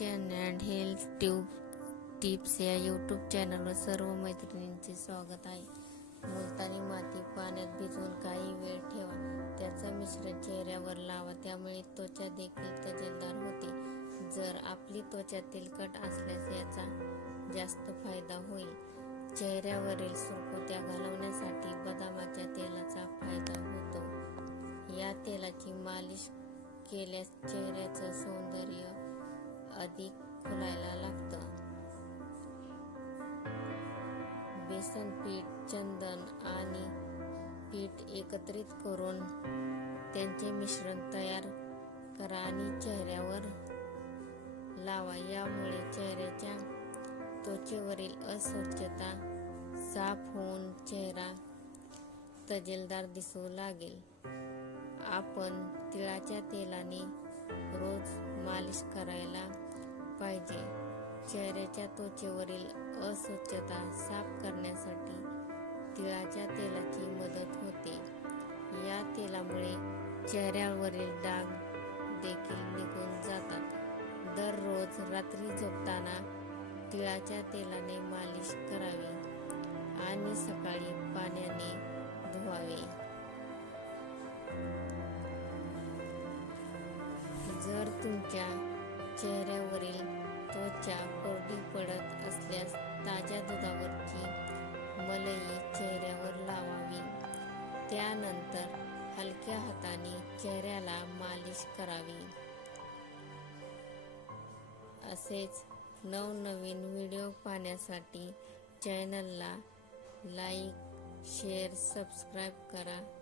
Kitchen and health tube tips या YouTube चॅनलवर सर्व मैत्रिणींचे स्वागत आहे. मुलतानी माती पाण्यात भिजवून काही वेळ ठेवा. त्याचं मिश्रण चेहऱ्यावर लावा. त्यामुळे त्वचा देखील तजेलदार होते. जर आपली त्वचा तेलकट असल्यास याचा जास्त फायदा होईल. चेहऱ्यावरील सुरकुत्या घालवण्यासाठी बदामाच्या तेलाचा फायदा होतो. या तेलाची मालिश केल्यास चेहऱ्याचं सौंदर्य अधिक फुलायला लागतं. बेसन पीठ चंदन आणि पीठ एकत्रित करून त्यांचे मिश्रण तयार करा आणि चेहऱ्यावर लावा. यामुळे चेहऱ्याच्या त्वचेवरील अस्वच्छता साफ होऊन चेहरा तजेलदार दिसू लागेल. आपण तिळाच्या तेलाने रोज मालिश करायला पाहिजे. चेहऱ्याच्या त्वचेवरील अस्वच्छता साफ करण्यासाठी तिळाच्या तेलाची मदत होते. या तेलामुळे चेहऱ्यावरील डाग देखील निघून जातात. दररोज रात्री झोपताना तिळाच्या तेलाने मालिश करावी आणि सकाळी पाण्याने धुवावे. जर तुमच्या चेहऱ्यावरील त्वचा कोरडी पडत असल्यास ताज्या दुधावरची मलई चेहऱ्यावर लावावी. त्यानंतर हलक्या हाताने चेहऱ्याला मालिश करावी. असेच नवनवीन व्हिडिओ पाहण्यासाठी चॅनलला लाईक शेअर सबस्क्राईब करा.